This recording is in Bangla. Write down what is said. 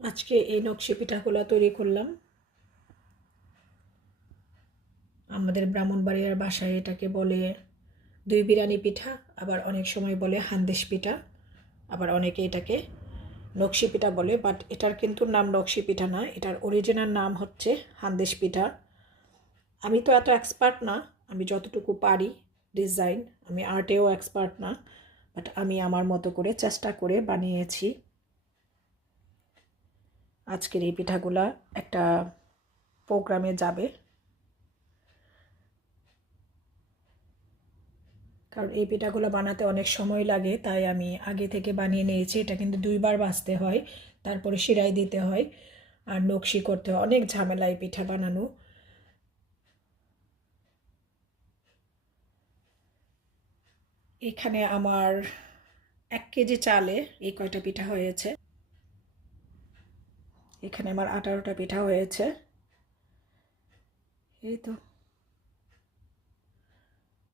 আজকে এই নকশি পিঠাগুলো তৈরি করলাম। আমাদের ব্রাহ্মণবাড়িয়ার ভাষায় এটাকে বলে দুই বিরানি পিঠা, আবার অনেক সময় বলে হান্দেশ পিঠা, আবার অনেকে এটাকে নকশি পিঠা বলে। বাট এটার কিন্তু নাম নকশি পিঠা না, এটার অরিজিনাল নাম হচ্ছে হান্দেশ পিঠা। আমি তো এত এক্সপার্ট না, আমি যতটুকু পারি ডিজাইন, আমি আর্টেও এক্সপার্ট না, বাট আমি আমার মতো করে চেষ্টা করে বানিয়েছি। আজকের এই পিঠাগুলা একটা প্রোগ্রামে যাবে, কারণ এই পিঠাগুলো বানাতে অনেক সময় লাগে, তাই আমি আগে থেকে বানিয়ে নিয়েছি। এটা কিন্তু দুইবার ভাজতে হয়, তারপরে সিরাই দিতে হয়, আর নকশি করতে হয়, অনেক ঝামেলা এই পিঠা বানানো। এখানে আমার 1 কেজি চালে এই কয়টা পিঠা হয়েছে। এখানে আমার 18টা পিঠা হয়েছে। এই তো।